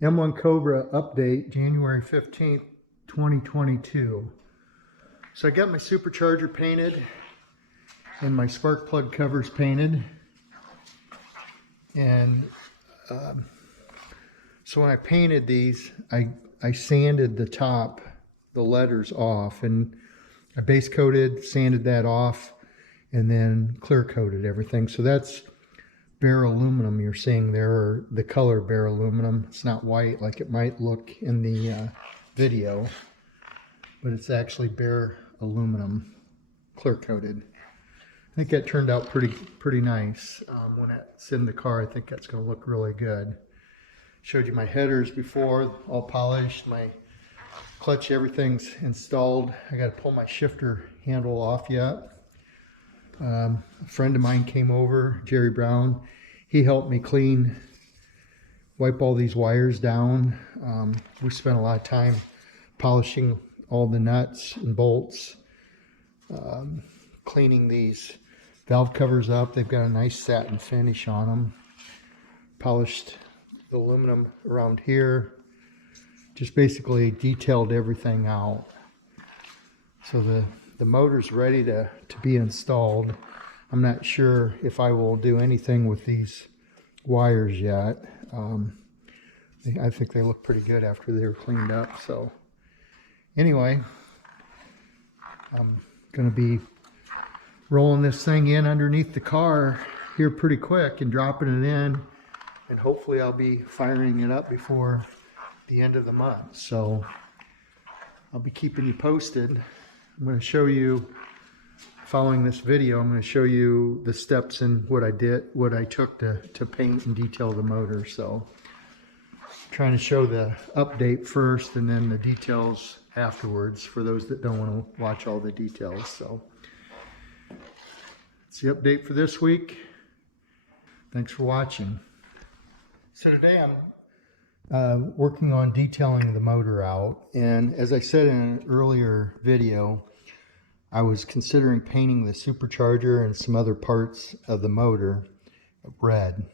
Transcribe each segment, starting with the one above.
M-1 COBRA update, January 15th, 2022. So I got my supercharger painted and my spark plug covers painted. And so when I painted these, I sanded the top, the letters off, and I base coated, sanded that off, and then clear coated everything. So that's bare aluminum you're seeing there, or the color bare aluminum. It's not white like it might look in the video, but it's actually bare aluminum, clear coated. I think that turned out pretty nice. When it's in the car, I think that's going to look really good. Showed you my headers before, all polished. My clutch, everything's installed. I got to pull my shifter handle off yet. A friend of mine came over, Jerry Brown. He helped me wipe all these wires down. We spent a lot of time polishing all the nuts and bolts, cleaning these valve covers up. They've got a nice satin finish on them. Polished the aluminum around here. Just basically detailed everything out. So the motor's ready to be installed. I'm not sure if I will do anything with these wires yet. I think they look pretty good after they were cleaned up. So anyway, I'm going to be rolling this thing in underneath the car here pretty quick and dropping it in, and hopefully I'll be firing it up before the end of the month. So I'll be keeping you posted. I'm going to show you, following this video, I'm going to show you the steps and what I took to paint and detail the motor. So I'm trying to show the update first and then the details afterwards for those that don't want to watch all the details. So it's the update for this week. Thanks for watching. So today I'm working on detailing the motor out, and as I said in an earlier video, I was considering painting the supercharger and some other parts of the motor red,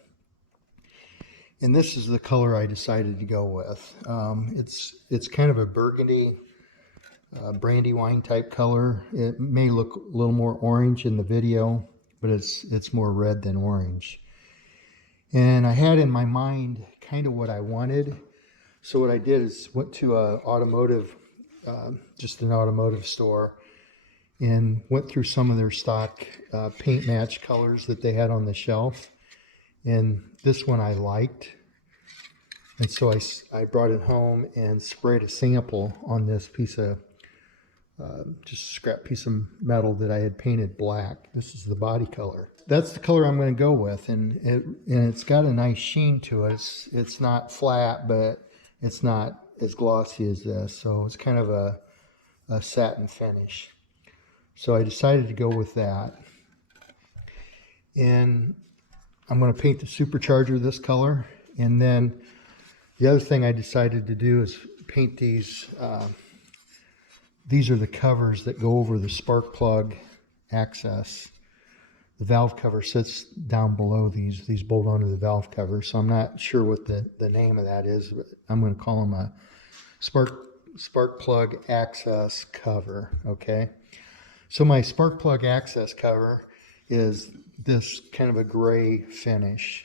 and this is the color I decided to go with. It's kind of a burgundy, brandy wine type color. It may look a little more orange in the video, but it's more red than orange. And I had in my mind kind of what I wanted. So what I did is went to an automotive store, and went through some of their stock paint match colors that they had on the shelf. And this one I liked. And so I brought it home and sprayed a sample on this piece of, just a scrap piece of metal that I had painted black. This is the body color. That's the color I'm going to go with, and it's got a nice sheen to it. It's not flat, but it's not as glossy as this, so it's kind of a satin finish. So I decided to go with that, and I'm going to paint the supercharger this color. And then the other thing I decided to do is paint these. These are the covers that go over the spark plug access. The valve cover sits down below these bolt onto the valve cover. So I'm not sure what the name of that is, but I'm going to call them a spark plug access cover. Okay. So my spark plug access cover is this kind of a gray finish.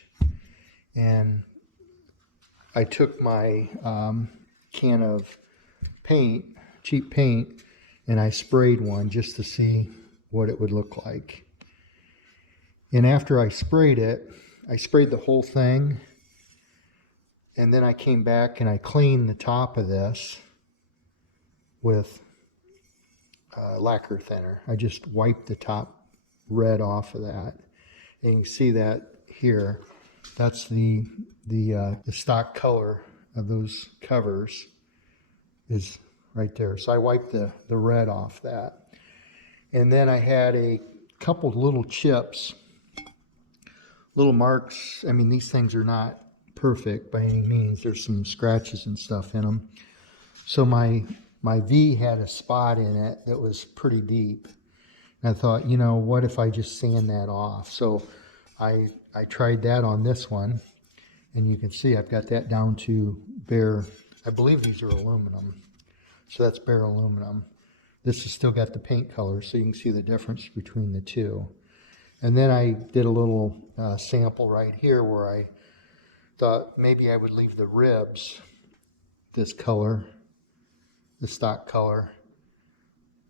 And I took my can of paint, cheap paint, and I sprayed one just to see what it would look like. And after I sprayed it, I sprayed the whole thing, and then I came back and I cleaned the top of this with lacquer thinner. I just wiped the top red off of that. And you can see that here. That's the stock color of those covers is right there. So I wiped the red off that. And then I had a couple little chips, little marks. I mean, these things are not perfect by any means. There's some scratches and stuff in them. So my V had a spot in it that was pretty deep. And I thought, you know, what if I just sand that off? So I tried that on this one, And you can see I've got that down to bare, I believe these are aluminum. So that's bare aluminum. This has still got the paint color, so you can see the difference between the two. And then I did a little sample right here where I thought maybe I would leave the ribs this color, the stock color,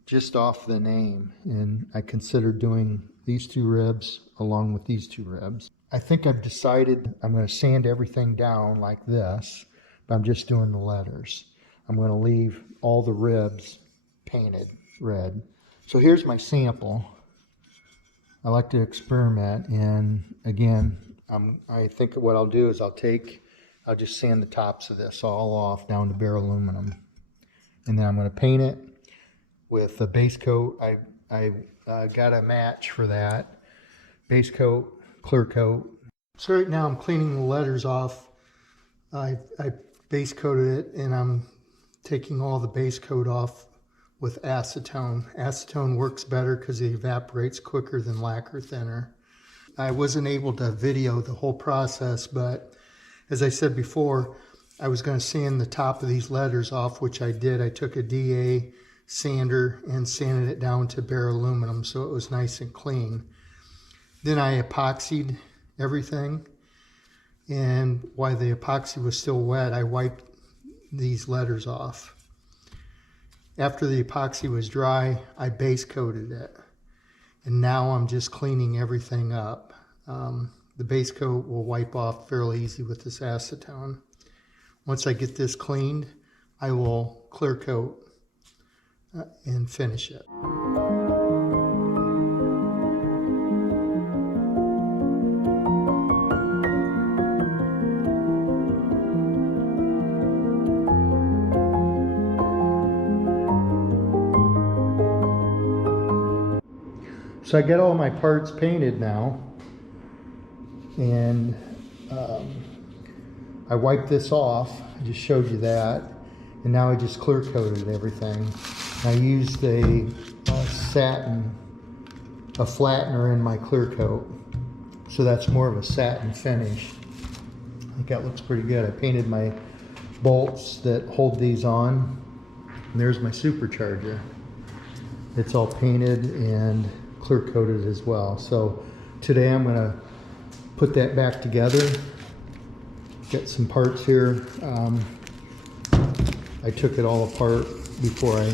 just off the name. And I considered doing these two ribs along with these two ribs. I think I've decided I'm going to sand everything down like this, but I'm just doing the letters. I'm going to leave all the ribs painted red. So here's my sample. I like to experiment, and again, I think what I'll do is I'll just sand the tops of this all off down to bare aluminum, and then I'm going to paint it with a base coat. I got a match for that. Base coat, clear coat. So right now I'm cleaning the letters off. I base coated it, and I'm taking all the base coat off with acetone. Acetone works better because it evaporates quicker than lacquer thinner. I wasn't able to video the whole process, but as I said before, I was going to sand the top of these letters off, which I did. I took a DA sander and sanded it down to bare aluminum so it was nice and clean. Then I epoxied everything, and while the epoxy was still wet, I wiped these letters off. After the epoxy was dry, I base coated it, and now I'm just cleaning everything up. The base coat will wipe off fairly easy with this acetone. Once I get this cleaned, I will clear coat and finish it. So I get all my parts painted now, and I wiped this off. I just showed you that, and now I just clear coated everything. I used a satin, a flattener in my clear coat, so that's more of a satin finish. I think that looks pretty good. I painted my bolts that hold these on, and there's my supercharger. It's all painted and clear coated as well. So today I'm going to put that back together, get some parts here. I took it all apart before I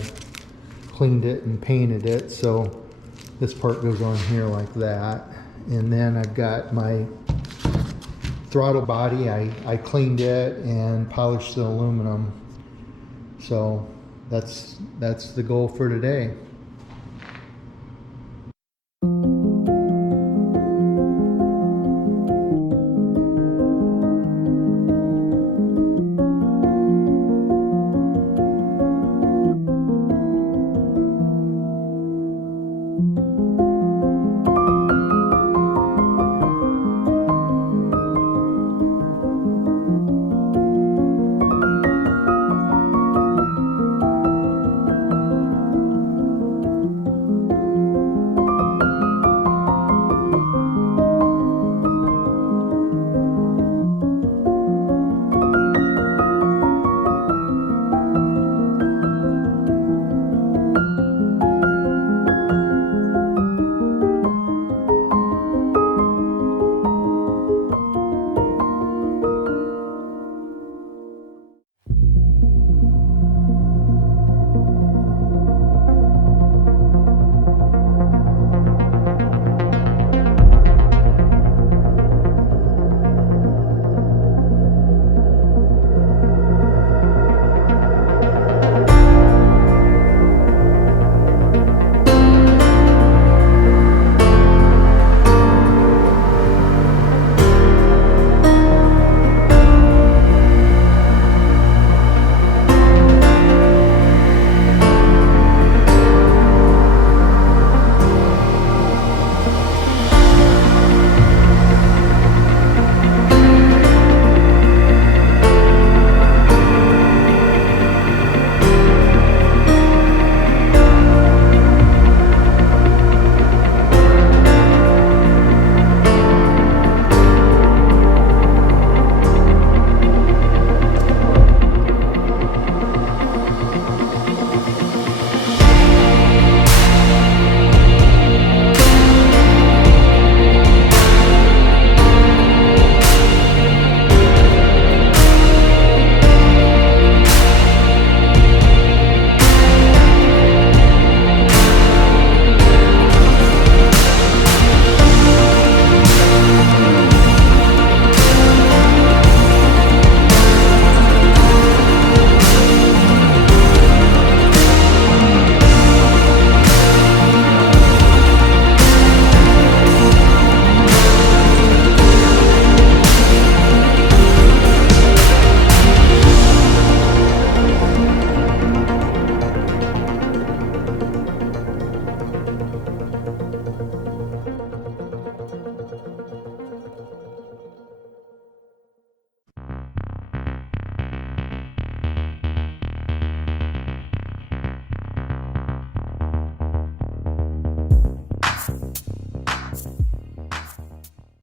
cleaned it and painted it, so this part goes on here like that. And then I've got my throttle body. I cleaned it and polished the aluminum. So that's the goal for today.